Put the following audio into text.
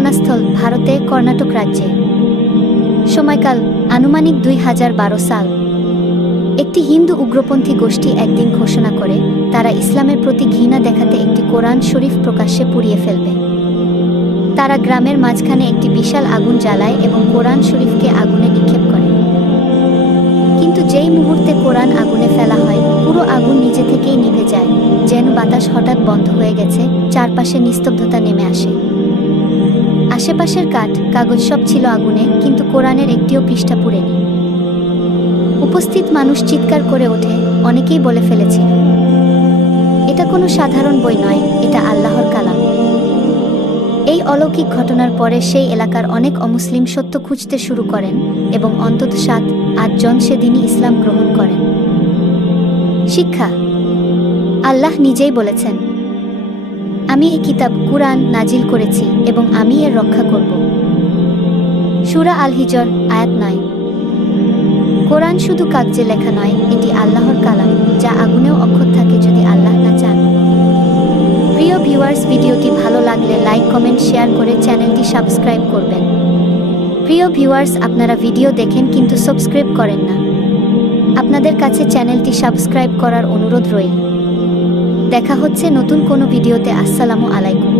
ঘটনাস্থল ভারতে কর্ণাটক রাজ্যে। সময়কাল আনুমানিক 2012 সাল। একটি হিন্দু উগ্রপন্থী গোষ্ঠী একদিন ঘোষণা করে তারা ইসলামের প্রতি ঘৃণা দেখাতে একটি কোরআন শরীফ প্রকাশ্যে পুড়িয়ে ফেলবে। তারা গ্রামের মাঝখানে একটি বিশাল আগুন জ্বালায় এবং কোরআন শরীফকে আগুনে নিক্ষেপ করে। কিন্তু যেই মুহূর্তে কোরআন আগুনে ফেলা হয়, পুরো আগুন নিজে থেকেই নিভে যায়, যেন বাতাস হঠাৎ বন্ধ হয়ে গেছে, চারপাশে নিস্তব্ধতা নেমে আসে। আশেপাশের কাগজ সব ছিল আগুনে, কিন্তু কোরআনের একটিও পৃষ্ঠা পুড়েনি। উপস্থিত মানুষ চিৎকার করে ওঠে, অনেকেই বলে ফেলেছিল, এটা কোনো সাধারণ বই নয়, এটা আল্লাহর কালাম। এই অলৌকিক ঘটনার পরে সেই এলাকার অনেক অমুসলিম সত্য খুঁজতে শুরু করেন এবং অন্তত 7-8 জন সেদিনই ইসলাম গ্রহণ করেন। শিক্ষা। আল্লাহ নিজেই বলেছেন, আমি এই কিতাব কুরআন নাজিল করেছি এবং আমি এর রক্ষা করব। সূরা আল হিজর আয়াত 9। কোরআন শুধু কাগজে লেখা নয়, এটি আল্লাহর কালাম, যা আগুনেও অক্ষত থাকে যদি আল্লাহ না চান। প্রিয় ভিউয়ার্স, ভিডিওটি ভালো লাগলে লাইক, কমেন্ট, শেয়ার করে চ্যানেলটি সাবস্ক্রাইব করবেন। প্রিয় ভিউয়ার্স, আপনারা ভিডিও দেখেন কিন্তু সাবস্ক্রাইব করেন না। আপনাদের কাছে চ্যানেলটি সাবস্ক্রাইব করার অনুরোধ রইল। দেখা হচ্ছে নতুন কোনো ভিডিওতে। আসসালামু আলাইকুম।